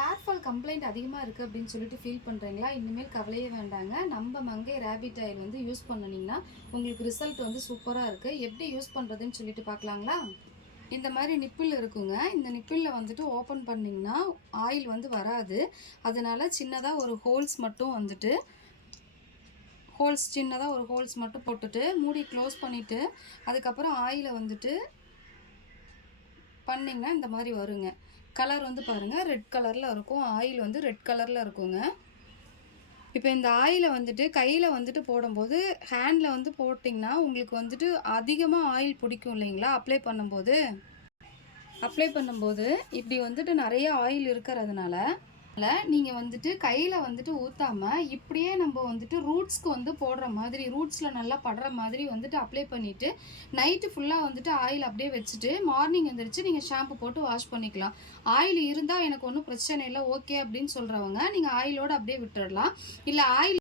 Hair fall complaint அதிகமாக இருக்குது அப்படின்னு சொல்லிட்டு ஃபீல் பண்ணுறீங்களா? இனிமேல் கவலையே வேண்டாங்க. நம்ம மங்கை ரேபிட் ஆயில் வந்து யூஸ் பண்ணினீங்கன்னா உங்களுக்கு ரிசல்ட் வந்து சூப்பராக இருக்குது. எப்படி யூஸ் பண்ணுறதுன்னு சொல்லிட்டு பார்க்கலாங்களா? இந்த மாதிரி நிப்பிள் இருக்குங்க. இந்த நிப்பிளில் வந்துட்டு ஓப்பன் பண்ணிங்கன்னா ஆயில் வந்து வராது. அதனால் சின்னதாக ஒரு ஹோல்ஸ் மட்டும் வந்துட்டு சின்னதாக ஒரு ஹோல்ஸ் மட்டும் போட்டுட்டு மூடி க்ளோஸ் பண்ணிவிட்டு அதுக்கப்புறம் ஆயிலை வந்துட்டு பண்ணிங்கன்னா இந்த மாதிரி வருங்க. கலர் வந்து பாருங்கள் ரெட் கலரில் இருக்கும். ஆயில் வந்து ரெட் கலரில் இருக்குங்க. இப்போ இந்த ஆயிலை வந்துட்டு கையில் வந்துட்டு போடும்போது ஹேண்டில் வந்து போட்டிங்கன்னா உங்களுக்கு வந்துட்டு அதிகமாக ஆயில் பிடிக்கும் இல்லைங்களா? அப்ளை பண்ணும்போது இப்படி வந்துட்டு நிறைய ஆயில் இருக்கிறதுனால நீங்கள் வந்துட்டு கையில் வந்துட்டு ஊற்றாமல் இப்படியே நம்ம வந்துட்டு ரூட்ஸ்க்கு வந்து போடுற மாதிரி ரூட்ஸில் நல்லா படுற மாதிரி வந்துட்டு அப்ளை பண்ணிவிட்டு நைட்டு ஃபுல்லாக வந்துட்டு ஆயில் அப்படியே வச்சுட்டு மார்னிங் எழுந்திரிச்சு நீங்கள் ஷாம்பு போட்டு வாஷ் பண்ணிக்கலாம். ஆயில் இருந்தால் எனக்கு ஒன்றும் பிரச்சனை இல்லை ஓகே அப்படின்னு சொல்கிறவங்க நீங்கள் ஆயிலோடு அப்படியே விட்டுடலாம். இல்லை ஆயில்